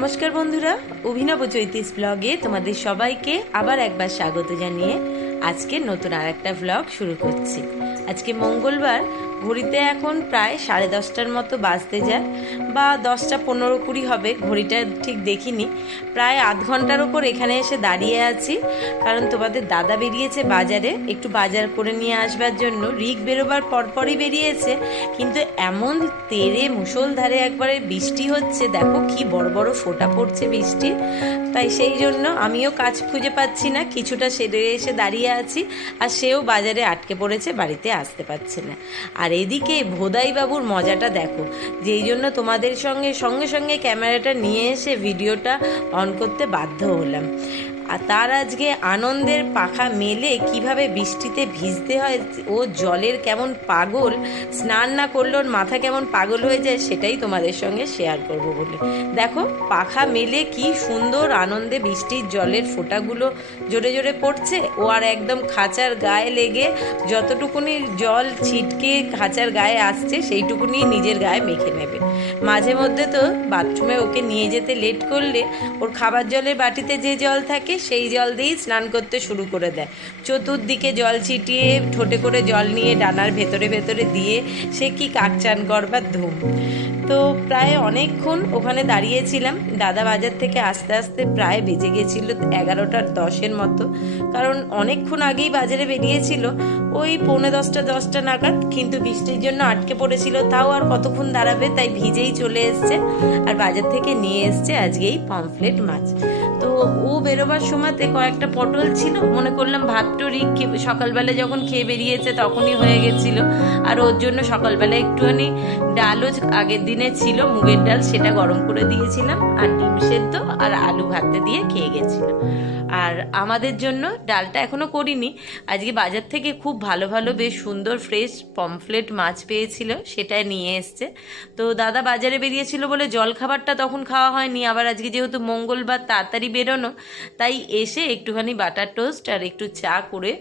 নমস্কার বন্ধুরা, অভিনব চৈতিস ব্লগে তোমাদের সবাইকে আবার একবার স্বাগত জানিয়ে আজকে নতুন আর একটা ব্লগ শুরু করছি। আজকে মঙ্গলবার, ঘড়িতে এখন প্রায় সাড়ে দশটার মতো বাজতে যায় বা দশটা পনেরো কুড়ি হবে, ঘড়িটা ঠিক দেখিনি। প্রায় আধ ঘণ্টার ওপর এখানে এসে দাঁড়িয়ে আছি, কারণ তোমাদের দাদা বেরিয়েছে বাজারে, একটু বাজার করে নিয়ে আসবার জন্য। রিক বেরোবার পরপরই বেরিয়েছে, কিন্তু এমন তেরে মুষলধারে একবারে বৃষ্টি হচ্ছে, দেখো কি বড় বড় ফোঁটা পড়ছে বৃষ্টির তাই সেই জন্য আমিও কাজ খুঁজে পাচ্ছি না, কিছুটা সেরে এসে দাঁড়িয়ে আছি, আর সেও বাজারে আটকে পড়েছে, বাড়িতে আসতে পারছে না। আর এদিকে ভোদাইবাবুর মজাটা দেখো, যেই জন্য তোমাদের সঙ্গে সঙ্গে সঙ্গে ক্যামেরাটা নিয়ে এসে ভিডিওটা অন করতে বাধ্য হলাম। আর তার আজকে আনন্দের পাখা মেলে কীভাবে বৃষ্টিতে ভিজতে হয়, ও জলের কেমন পাগল, স্নান না করলে ওর মাথা কেমন পাগল হয়ে যায় সেটাই তোমাদের সঙ্গে শেয়ার করব বলে। দেখো, পাখা মেলে কি সুন্দর আনন্দে বৃষ্টির জলের ফোঁটাগুলো জোরে জোরে পড়ছে, ও আর একদম খাঁচার গায়ে লেগে যতটুকুনি জল ছিটকে খাঁচার গায়ে আসছে সেইটুকুনি নিজের গায়ে মেখে নেবে। মাঝে মধ্যে তো বাথরুমে ওকে নিয়ে যেতে লেট করলে, ওর খাবার জলের বাটিতে যে জল থাকে সেই জল দিয়েই স্নান করতে শুরু করে দেয়। চতুর্দিকে জল ছিটিয়ে, ঠোঁটে করে জল নিয়ে ডানার ভেতরে ভেতরে দিয়ে সে কি কাকচান করবার ধুম। তো প্রায় অনেকক্ষণ ওখানে দাঁড়িয়েছিলাম। দাদা বাজার থেকে আস্তে আস্তে প্রায় বেজে গেছিল এগারোটার দশের মতো। কারণ অনেকক্ষণ আগেই বাজারে বেরিয়েছিল। ওই পৌনে দশটা দশটা নাগাদ কিন্তু বৃষ্টির জন্য আটকে পড়েছিল। তাও আর কতক্ষণ দাঁড়াবে তাই ভিজেই চলে এসছে। আর বাজার থেকে নিয়ে এসছে আজকেই পমফ্লেট মাছ। তো ও বেরোবার সময়তে কয়েকটা পটল ছিল। মনে করলাম ভাতটো রিক সকালবেলা যখন খেয়ে বেরিয়েছে তখনই হয়ে গেছিল। আর ওর জন্য সকালবেলা একটুখানি ডালও আগের দিনে ছিল মুগের ডাল, সেটা গরম করে দিয়েছিলাম, আর ডিম সেদ্ধ আর আলু ভাতে দিয়ে খেয়ে গেছিল আর আমাদের জন্য ডালটা এখনও করিনি। আজকে বাজার থেকে খুব ভালো ভালো বেশ সুন্দর ফ্রেশ পমফ্লেট মাছ পেয়েছিল সেটা নিয়ে এসছে। তো দাদা বাজারে বেরিয়েছিল বলে জল খাবারটা তখন খাওয়া হয়নি, আবার আজকে যেহেতু মঙ্গলবার তাড়াতাড়ি বেরোনো, তাই এসে একটুখানি বাটার টোস্ট আর একটু চা করে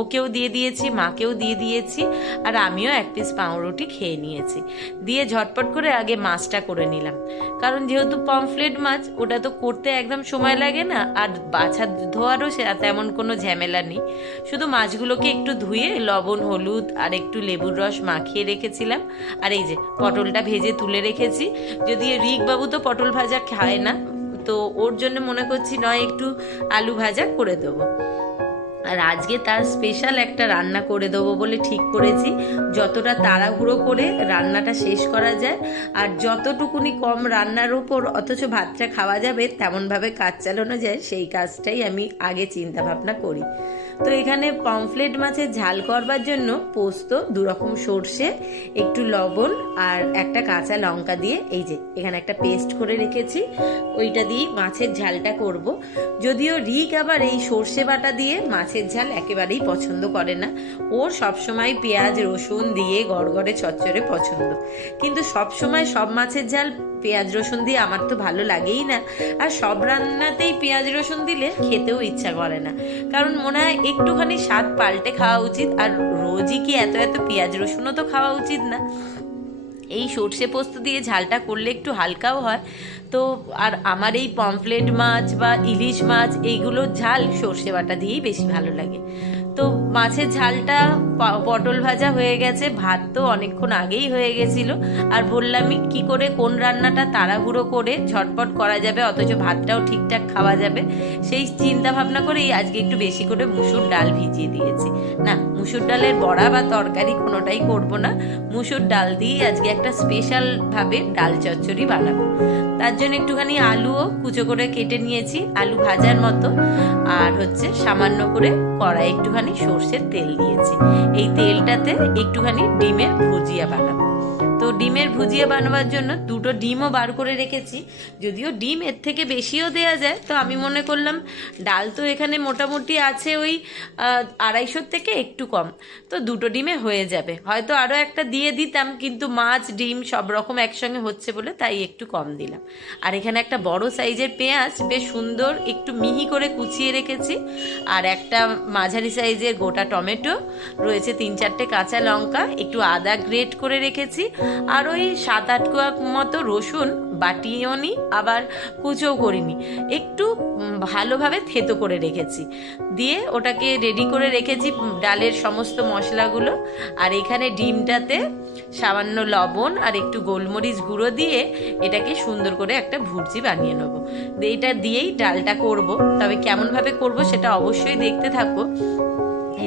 ওকেও দিয়ে দিয়েছি, মাকেও দিয়ে দিয়েছি, আর আমিও এক পিস পাউরুটি খেয়ে নিয়েছি। দিয়ে ঝটপট করে আগে মাছটা করে নিলাম। কারণ যেহেতু পমফ্লেট মাছ, ওটা তো করতে একদম সময় লাগে না, আর বাছা ধোয়ারও তেমন কোনো ঝামেলা নেই। শুধু মাছগুলোকে একটু ধুয়ে লবণ, হলুদ আর একটু লেবুর রস মাখিয়ে রেখেছিলাম। আর এই যে পটলটা ভেজে তুলে রেখেছি। যদি রিকবাবু তো পটল ভাজা খায় না, তো ওর জন্য মনে করছি নয়, একটু আলু ভাজা করে দেবো। আর আজকে তার স্পেশাল একটা রান্না করে দেবো বলে ঠিক করেছি। যতটা তাড়াহুড়ো করে রান্নাটা শেষ করা যায়, আর যতটুকুনি কম রান্নার উপর অথচ ভাতটা খাওয়া যাবে, তেমনভাবে কাজ চালানো যায়, সেই কাজটাই আমি আগে চিন্তা ভাবনা করি। তো এখানে পমফ্লেট মাছের ঝাল করবার জন্য পোস্ত, দুরকম সর্ষে, একটু লবণ আর একটা কাঁচা লঙ্কা দিয়ে এই যে এখানে একটা পেস্ট করে রেখেছি, ওইটা দিয়ে মাছের ঝালটা করব। যদিও রিক আবার এই সর্ষে বাটা দিয়ে মাছের ঝাল একেবারেই পছন্দ করে না। ওর সবসময় পেঁয়াজ, রসুন দিয়ে গড়গড়ে, চচ্চড়ে পছন্দ। কিন্তু সবসময় সব মাছের ঝাল পেঁয়াজ, রসুন দিয়ে আমার তো ভালো লাগেই না। আর সব রান্নাতেই পেঁয়াজ, রসুন দিলে খেতেও ইচ্ছা করে না। কারণ মনে হয় একটুখানি স্বাদ পাল্টে খাওয়া উচিত, আর রোজই কি এত এত পেঁয়াজ, রসুনও তো খাওয়া উচিত না। এই সর্ষে পোস্ত দিয়ে ঝালটা করলে একটু হালকাও হয়। তো আর আমার এই পমফ্লেট মাছ বা ইলিশ মাছ, এইগুলোর ঝাল সর্ষে বাটা দিয়েই বেশি ভালো লাগে। তো মাছের ঝালটা পটল ভাজা হয়ে গেছে, ভাত তো অনেকক্ষণ আগেই হয়ে গেছিল। আর বললামই কি করে কোন রান্নাটা তাড়াহুড়ো করে ঝটপট করা যাবে, অথচ ভাতটাও ঠিকঠাক খাওয়া যাবে? সেই চিন্তা ভাবনা করেই আজকে একটু বেশি করে মুসুর ডাল ভিজিয়ে দিয়েছি। না, মুসুর ডালের বড়া বা তরকারি কোনোটাই করব না। মুসুর ডাল দিয়ে আজকে একটা স্পেশাল ভাবে ডাল চচ্চড়ি বানাবো। তার জন্য একটুখানি আলুও কুচো করে কেটে নিয়েছি, আলু ভাজার মতো। আর হচ্ছে সামান্য করে কড়াই একটুখানি সর্ষের তেল দিয়েছি। এই তেলটাতে একটুখানি ডিমের ভুজিয়া বানাবো। তো ডিমের ভুজিয়া বানাবার জন্য দুটো ডিমও বার করে রেখেছি। যদিও ডিম এর থেকে বেশিও দেয়া যায়, তো আমি মনে করলাম ডাল তো এখানে মোটামুটি আছে ওই আড়াইশোর থেকে একটু কম। তো দুটো ডিমে হয়ে যাবে। হয়তো আরও একটা দিয়ে দিতাম, কিন্তু মাছ, ডিম সব রকম একসঙ্গে হচ্ছে বলে তাই একটু কম দিলাম। আর এখানে একটা বড় সাইজের পেঁয়াজ, বেশ সুন্দর একটু মিহি করে কুচিয়ে রেখেছি। আর একটা মাঝারি সাইজের গোটা টমেটো, রয়েছে তিন চারটে কাঁচা লঙ্কা, একটু আদা গ্রেট করে রেখেছি। আর ওই সাত আট কোয়া মতো রসুন বাটিও নি, আবার কুচোও করিনি। একটু ভালোভাবে থেতো করে রেখেছি। দিয়ে ওটাকে রেডি করে রেখেছি ডালের সমস্ত মশলাগুলো। আর এখানে ডিমটাতে সামান্য লবণ আর একটু গোলমরিচ গুঁড়ো দিয়ে এটাকে সুন্দর করে একটা ভুর্জি বানিয়ে নেব। এটা দিয়েই ডালটা করব। তবে কেমনভাবে করব সেটা অবশ্যই দেখতে থাকো।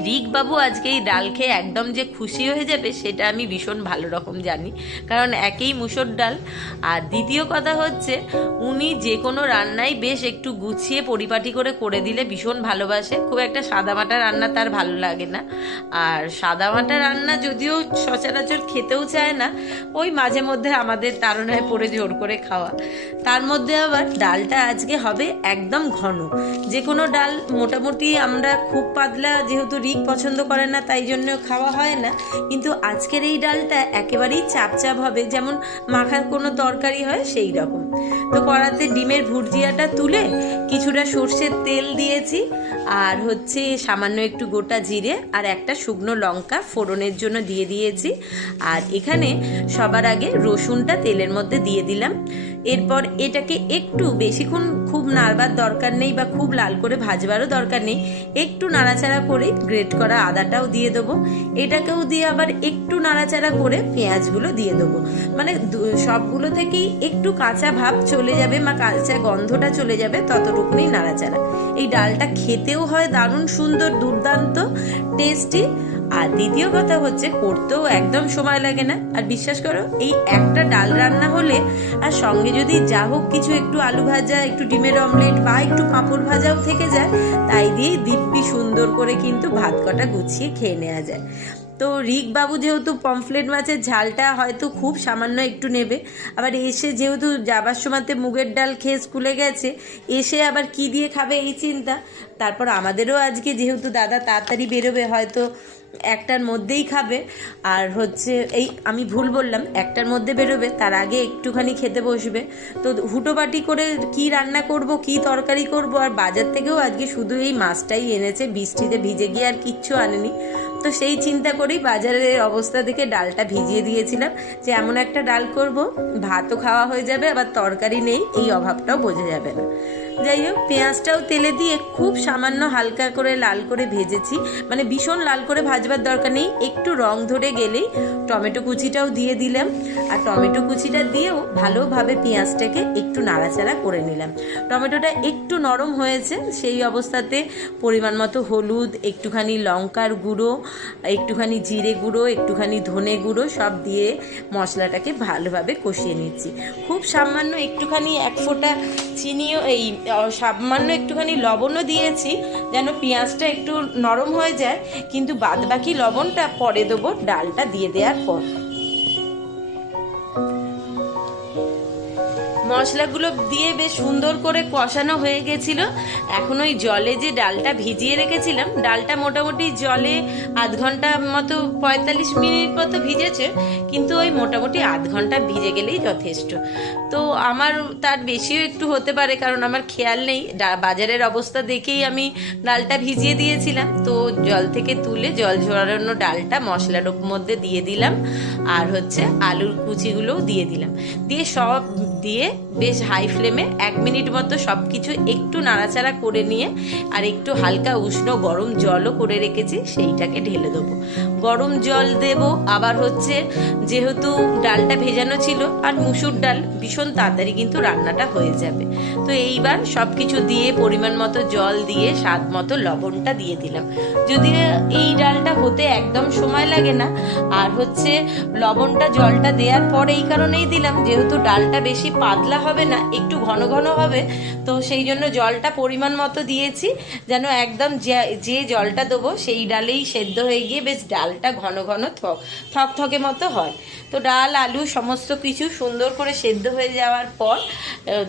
রিক বাবু আজকে এই ডাল খেয়ে একদম যে খুশি হয়ে যাবে, সেটা আমি ভীষণ ভালো রকম জানি। কারণ একেই মুসুর ডাল। আর দ্বিতীয় কথা হচ্ছে, উনি যে কোনো রান্নাই বেশ একটু গুছিয়ে পরিপাটি করে করে দিলে ভীষণ ভালোবাসে। খুব একটা সাদামাটা রান্না তার ভালো লাগে না। আর সাদামাটা রান্না যদিও সচরাচর খেতেও চায় না, ওই মাঝে মধ্যে আমাদের তাড়নায় পড়ে জোর করে খাওয়া। তার মধ্যে আবার ডালটা আজকে হবে একদম ঘন। যে কোনো ডাল মোটামুটি আমরা খুব পাতলা যেহেতু রিক পছন্দ করে না, তাই জন্য খাওয়া হয় না। কিন্তু আজকের এই ডালটা একেবারেই চাপ চাপ হবে, যেমন মাখার কোনো তরকারি হয় সেই রকম। তো কড়াতে ডিমের ভুর্জিয়াটা তুলে কিছুটা সর্ষের তেল দিয়েছি, আর হচ্ছে সামান্য একটু গোটা জিরে আর একটা শুকনো লঙ্কা ফোড়নের জন্য দিয়ে দিয়েছি। আর এখানে সবার আগে রসুনটা তেলের মধ্যে দিয়ে দিলাম। এরপর এটাকে একটু বেশিক্ষণ খুব নাড়বার দরকার নেই বা খুব লাল করে ভাজবারও দরকার নেই। একটু নাড়াচাড়া করে গ্রেট করা আদাটাও দিয়ে দেবো। এটাকেও দিয়ে আবার একটু নাড়াচাড়া করে পেঁয়াজগুলো দিয়ে দেবো। মানে সবগুলো থেকেই একটু কাঁচা ভাব চলে যাবে বা কাঁচা গন্ধটা চলে যাবে ততটুকুনি নাড়াচাড়া। এই ডালটা খেতেও হয় দারুণ সুন্দর, দুর্দান্ত টেস্টি আর দ্বিতীয় কথা হচ্ছে করতেও একদম সময় লাগে না। আর বিশ্বাস করো, এই একটা ডাল রান্না হলে, আর সঙ্গে যদি যা হোক কিছু একটু আলু ভাজা, একটু ডিমের অমলেট বা একটু পাঁপড় ভাজাও থেকে যায়, তাই দিয়ে দিব্যি সুন্দর করে কিন্তু ভাত কটা গুছিয়ে খেয়ে নেওয়া যায়। তো রিক বাবু যেহেতু পমফ্লেট মাছের ঝালটা হয়তো খুব সামান্য একটু নেবে, আবার এসে যেহেতু যাবার সময়তে মুগের ডাল খেয়ে স্কুলে গেছে, এসে আবার কি দিয়ে খাবে এই চিন্তা। তারপর আমাদেরও আজকে যেহেতু দাদা তাড়াতাড়ি বেরোবে, হয়তো একটার মধ্যেই খাবে। আর হচ্ছে এই আমি ভুল বললাম, একটার মধ্যে বেরোবে, তার আগে একটুখানি খেতে বসবে। তো হুটোবাটি করে কি রান্না করব, কি তরকারি করব, আর বাজার থেকেও আজকে শুধু এই মাছটাই এনেছে, বৃষ্টিতে ভিজে গিয়ে আর কিচ্ছু আনেনি। তো সেই চিন্তা করেই বাজারের অবস্থা দেখে ডালটা ভিজিয়ে দিয়েছিলাম, যে এমন একটা ডাল করব, ভাতও খাওয়া হয়ে যাবে, আবার তরকারি নেই, এই অভাবটাও বোঝা যাবে না। যাই হোক, পেঁয়াজটাও তেলে দিয়ে খুব সামান্য হালকা করে লাল করে ভেজেছি। মানে ভীষণ লাল করে ভাজবার দরকার নেই, একটু রং ধরে গেলেই টমেটো কুচিটাও দিয়ে দিলাম। আর টমেটো কুচিটা দিয়েও ভালোভাবে পেঁয়াজটাকে একটু নাড়াচাড়া করে নিলাম। টমেটোটা একটু নরম হয়েছে, সেই অবস্থাতে পরিমাণ মতো হলুদ, একটুখানি লঙ্কার গুঁড়ো, একটুখানি জিরে গুঁড়ো, একটুখানি ধনে গুঁড়ো সব দিয়ে মশলাটাকে ভালোভাবে কষিয়ে নিচ্ছি। খুব সামান্য একটুখানি এক ফোঁটা চিনিও এই সামান্য একটুখানি লবণও দিয়েছি, যেন পেঁয়াজটা একটু নরম হয়ে যায়, কিন্তু বাদবাকি লবণটা পরে দেবো ডালটা দিয়ে দেওয়ার পর। মশলাগুলো দিয়ে বেশ সুন্দর করে কষানো হয়ে গেছিল। এখন ওই জলে যে ডালটা ভিজিয়ে রেখেছিলাম, ডালটা মোটামুটি জলে আধ ঘণ্টা মতো, পঁয়তাল্লিশ মিনিট মতো ভিজেছে, কিন্তু ওই মোটামুটি আধ ঘণ্টা ভিজে গেলেই যথেষ্ট। তো আমার, তার বেশিও একটু হতে পারে, কারণ আমার খেয়াল নেই। বাজারের অবস্থা দেখেই আমি ডালটা ভিজিয়ে দিয়েছিলাম। তো জল থেকে তুলে জল ঝরানো ডালটা মশলার মধ্যে দিয়ে দিলাম, আর হচ্ছে আলুর কুচিগুলোও দিয়ে দিলাম। দিয়ে সব দিয়ে বেশ হাই ফ্লেমে এক মিনিট মতো সব কিছু একটু নাড়াচাড়া করে নিয়ে আর একটু হালকা উষ্ণ গরম জলও করে রেখেছি, সেইটাকে ঢেলে দেবো। গরম জল দেব, আবার হচ্ছে যেহেতু ডালটা ভেজানো ছিল আর মুসুর ডাল, ভীষণ তাড়াতাড়ি কিন্তু রান্নাটা হয়ে যাবে। তো এইবার সব কিছু দিয়ে পরিমাণ মতো জল দিয়ে স্বাদ মতো লবণটা দিয়ে দিলাম। যদি এই ডালটা হতে একদম সময় লাগে না, আর হচ্ছে লবণটা জলটা দেওয়ার পর এই কারণেই দিলাম, যেহেতু ডালটা বেশি পাতলা হবে না, একটু ঘন ঘন হবে, তো সেই জন্য জলটা পরিমাণ মতো দিয়েছি, যেন একদম যে- জলটা দেবো সেই ডালেই সেদ্ধ হয়ে গিয়ে বেশ ডালটা ঘন ঘন থক থকথকে মতো হয়। তো ডাল, আলু সমস্ত কিছু সুন্দর করে সেদ্ধ হয়ে যাওয়ার পর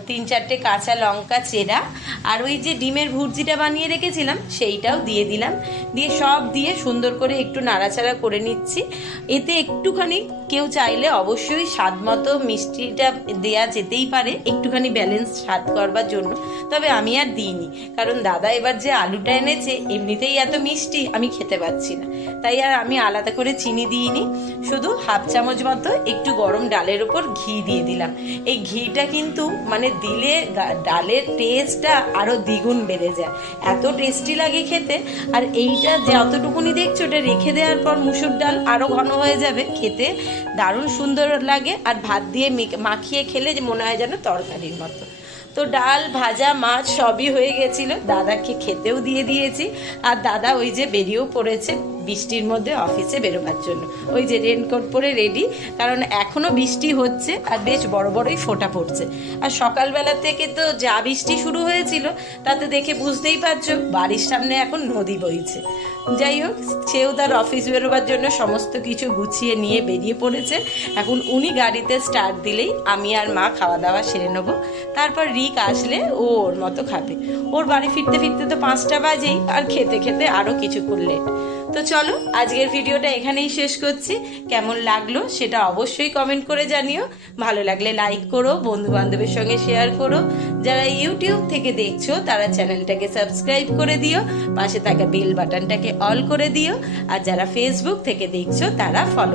তিন চারটে কাঁচা লঙ্কা, চেরা, আর ওই যে ডিমের ভুর্জিটা বানিয়ে রেখেছিলাম, সেইটাও দিয়ে দিলাম। দিয়ে সব দিয়ে সুন্দর করে একটু নাড়াচাড়া করে নিচ্ছি। এতে একটুখানি কেউ চাইলে অবশ্যই স্বাদ মতো মিষ্টিটা দেয়া যেতেই পারে, একটুখানি ব্যালেন্স স্বাদ করবার জন্য। তবে আমি আর দিইনি, কারণ দাদা এবার যে আলুটা এনেছে, এমনিতেই এত মিষ্টি, আমি খেতে পাচ্ছি না। তাই আর আমি আলাদা করে চিনি দিইনি, শুধু হাফ চামচ মতো একটু গরম ডালের ওপর ঘি দিয়ে দিলাম। এই ঘিটা কিন্তু মানে দিলে ডালের টেস্টটা আরও দ্বিগুণ বেড়ে যায়। এত টেস্টি লাগে খেতে, আর এইটা যতটুকুনি দেখছ ওটা রেখে দেওয়ার পর মুসুর ডাল আরও ঘন হয়ে যাবে, খেতে দারুণ সুন্দর লাগে। আর ভাত দিয়ে মাখিয়ে খেলে যে মনে হয় যেন তরকারির মতো। তো ডাল, ভাজা, মাছ সবই হয়ে গেছিল। দাদাকে খেতেও দিয়ে দিয়েছি। আর দাদা ওই যে বেরিয়েও পড়েছে। বৃষ্টির মধ্যে অফিসে বেরোবার জন্য। ওই যে রেনকোট পরে রেডি কারণ এখনও বৃষ্টি হচ্ছে আর বেশ বড় বড়ই ফোটা পড়ছে। আর সকালবেলা থেকে তো যা বৃষ্টি শুরু হয়েছিল, তাতে দেখে বুঝতেই পারছ, বাড়ির সামনে এখন নদী বইছে। যাই হোক, সেও তার অফিস বেরোবার জন্য সমস্ত কিছু গুছিয়ে নিয়ে বেরিয়ে পড়েছে। এখন উনি গাড়িতে স্টার্ট দিলেই আমি আর মা খাওয়া দাওয়া সেরে নেব। তারপর রিক আসলে ও ওর মতো খাবে। ওর বাড়ি ফিরতে ফিরতে তো পাঁচটা বাজেই, আর খেতে খেতে আরও কিছু করলে তো চলো, আজকের ভিডিওটা এখানেই শেষ করছি। কেমন লাগল সেটা অবশ্যই কমেন্ট করে জানিও। ভালো লাগলে লাইক করো বন্ধু বান্ধবের সঙ্গে শেয়ার করো। যারা ইউটিউব থেকে দেখছ, তারা চ্যানেলটাকে সাবস্ক্রাইব করে দিও। পাশে থাকা বেল বাটনটাকে অল করে দিও। আর যারা ফেসবুক থেকে দেখছ, তারা ফলো